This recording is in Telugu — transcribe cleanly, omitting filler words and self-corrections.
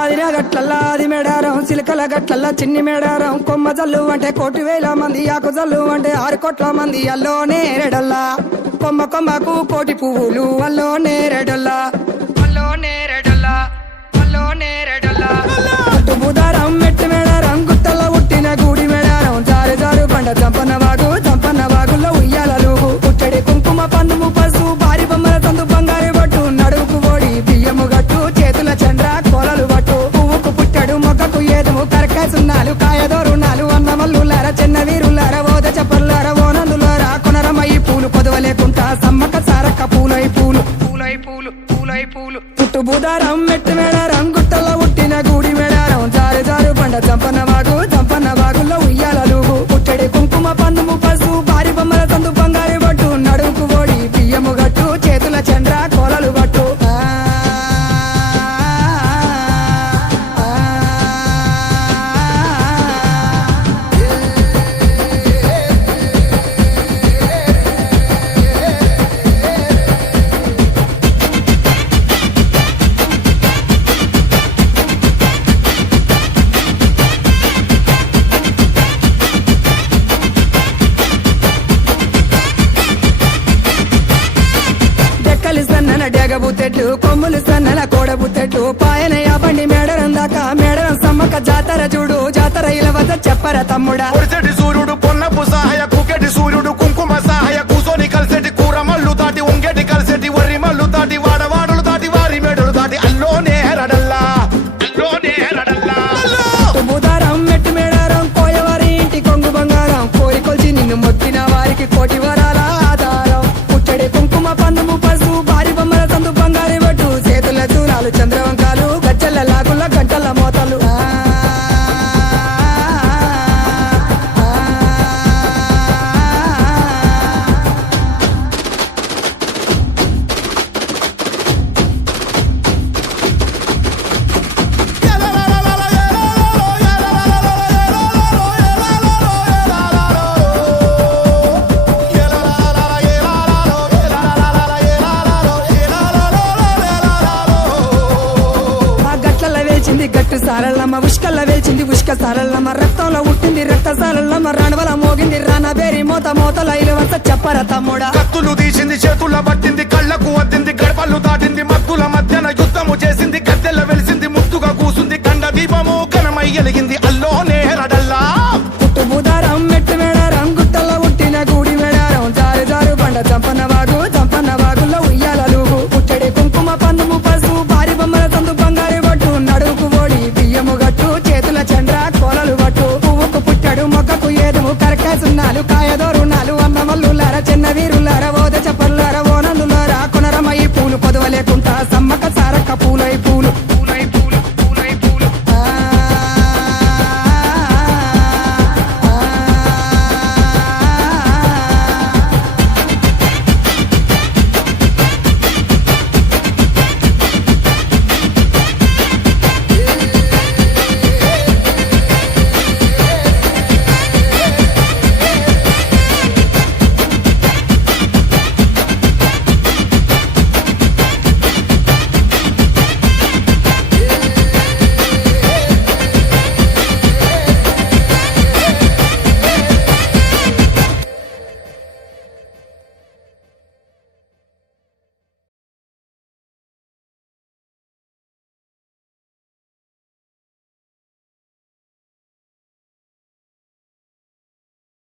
ఆదిన గట్లల్లా ఆది మేడారం చిలకల గట్లల్లా చిన్ని మేడారం కొమ్మ జల్లు అంటే 1,000,000 మంది ఆకు జల్లు అంటే 6 కోట్ల మంది అల్లో నేరెడల్లా కొమ్మ కొమ్మకు 1,000,000 పువ్వులు అల్లో నేరెడల్లా అల్లో నేరెడల్లా అల్లో నేరెడల్లా అటు బుధారం మెట్టు మేడారం గుట్టల్లో ఉట్టిన గూడి మేడారం జారు జారు పంట చంపన్న వాగుల్లో ఉయ్యాలలు పుట్టడి కుంకుమ పన్నుము పసు భారీ బొమ్మల సందు బంగారు బట్టు నడువుకు ఓడి బియ్యము గట్టు చేతుల చంద్ర కోలలు బట్టు పువ్వుకు పుట్టడు మొక్కకు ఏదుము కరకాసున్నాలు కాయదోరున్నాలు అన్నమల్లులార చిన్న వీరులార ఓద చెప్పల్లార ఓనందులార కొనరమయ్యి పూలు కొదవలేకుంటా సమ్మక సారక్క పూలై పూలు పూలై పూలు పూలై పూలు పుట్టు బుధారం మెట్టు మేడారం గుట్టల్లో ఉట్టిన గూడి మేడారం జారు జారు పంట చంపన్న వాగుల్లో ఉయ్యాలలు పుట్టడి కుంకుమ పన్నుము పసు భారీ బొమ్మల సందు బంగారు బట్టు నడువుకు ఓడి బియ్యము గట్టు చేతుల చంద్ర కోలలు బట్టు సన్నన డెగబుతెట్లు కొమ్ములు సన్నన కోడబుతెట్లు పాయన యాబండి మేడరం దాకా మేడరం సమ్మక జాతర చూడు జాతర ఇలా వద్ద చెప్పర తమ్ముడా సూర్యుడు పొన్నపు సహాయ కుకెటి సూర్యుడు కుంకుమ సహాయ కూసోని కలిసేటి కూర మల్లు దాటి ఉంగేటి కలిసేటి వర్రి మల్లు దాటి వాడవాడులు దాటి వారి మేడలు దాటి అల్లోనే హెరడల్లా అల్లోనే హెరడల్లా బుధారం మెట్టు మేడారం కోయవారి ఇంటి కొంగు బంగారం కోరి కొల్చి నిన్ను మొక్కిన వారికి 1,000,000 వరాల ఆధారం పుట్టడి కుంకుమ పన్నుము పసు భారీ బొమ్మల సందు బంగారు బట్టు చేతుల దూరాలు చంద్రవంకాలు గజ్జల లాగుల గంటల మోతలు గట్టు సారల్లమ్మ ఉష్కల్ల వేల్చింది ఉష్క సారల్లమ్మ రక్తంలో ఉట్టింది రక్త సారల్లమ్మ రణవల మోగింది రానబేరి మోతల ఇలవంత చెప్పర తమ్ముడా కత్తులు తీసింది చేతుల పట్టింది కళ్ళకు వద్దింది గడపలు దాటింది మత్తుల మధ్యన యుద్ధము చేసింది గద్దెల వెలిసింది ముద్దుగా కూసుంది కండ దీపము ఘనమై ఎలిగింది అల్లోనే